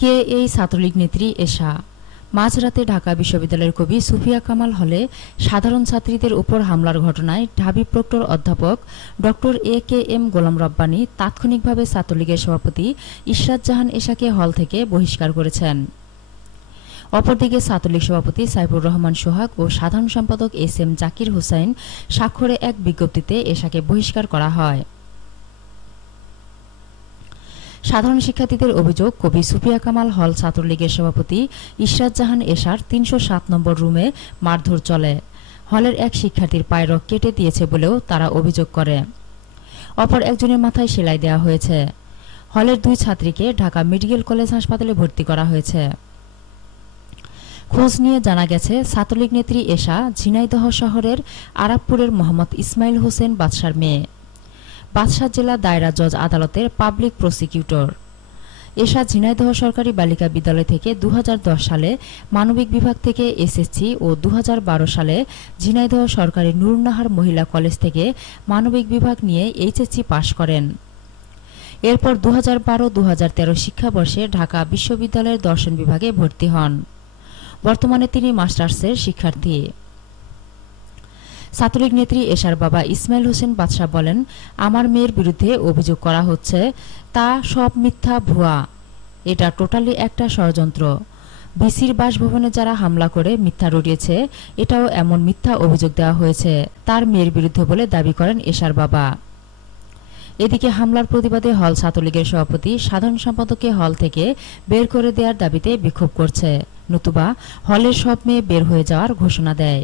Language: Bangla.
কে এই ছাত্রলীগ নেত্রী এশা? মাঝরাতে ঢাকা বিশ্ববিদ্যালয়ের কবি সুফিয়া কামাল হলে সাধারণ ছাত্রীদের উপর হামলার ঘটনায় ঢাবি প্রক্টর অধ্যাপক ডক্টর এ.কে.এম. গোলাম রব্বানী তাৎক্ষণিকভাবে ছাত্রলীগের সভাপতি ইশরাত জাহান এশাকে হল থেকে বহিষ্কার করেছেন। অপরদিকে ছাত্রলীগ সভাপতি সাইফুর রহমান সোহাগ ও সাধারণ সম্পাদক এস.এম. জাকির হোসাইন স্বাক্ষরে এক বিজ্ঞপ্তিতে এশাকে বহিষ্কার করা হয়। সাধারণ শিক্ষার্থীদের অভিযোগ, কবি সুফিয়া কামাল হল ছাত্রলীগের সভাপতি ইশরাত জাহান এশার ৩০৭ নম্বর রুমে মারধর চলে। হলের এক শিক্ষার্থীর পায়ের নখ কেটে দিয়েছে বলেও তারা অভিযোগ করে। অপর একজনের মাথায় সেলাই দেওয়া হয়েছে। হলের ২ ছাত্রীকে ঢাকা মেডিকেল কলেজ হাসপাতালে ভর্তি করা হয়েছে। খোঁজ নিয়ে জানা গেছে, ছাত্রলীগ নেত্রী এশা ঝিনাইদহ শহরের আরাবপুরের মোহাম্মদ ইসমাইল হোসেন বাদশার মেয়ে। বাদশা জেলা দায়রা জজ আদালতের পাবলিক প্রসিকিউটর। এশা ঝিনাইদহ সরকারি বালিকা বিদ্যালয় থেকে ২০১০ সালে মানবিক বিভাগ থেকে এসএসসি ও ২০১২ সালে ঝিনাইদহ সরকারি নুরুন্নাহার মহিলা কলেজ থেকে মানবিক বিভাগ নিয়ে এইচএসসি পাশ করেন। এরপর ২০১২-২০১৩ শিক্ষাবর্ষে ঢাকা বিশ্ববিদ্যালয়ের দর্শন বিভাগে ভর্তি হন। বর্তমানে তিনি মাস্টার্সের শিক্ষার্থী। ছাত্রলীগ নেত্রী এশার বাবা ইসমাইল হোসেন বাদশা বলেন, আমার মেয়ের বিরুদ্ধে অভিযোগ করা হচ্ছে তা সব মিথ্যা, ভুয়া। এটা টোটালি একটা ষড়যন্ত্র। ভিসির বাসভবনে যারা হামলা করে মিথ্যা রটিয়েছে, এটাও এমন মিথ্যা অভিযোগ দেওয়া হয়েছে তার মেয়ের বিরুদ্ধে বলে দাবি করেন এশার বাবা। এদিকে হামলার প্রতিবাদে হল ছাত্রলীগের সভাপতি সাধারণ সম্পাদককে হল থেকে বের করে দেওয়ার দাবিতে বিক্ষোভ করছে, নতুবা হলের সব মেয়ে বের হয়ে যাওয়ার ঘোষণা দেয়।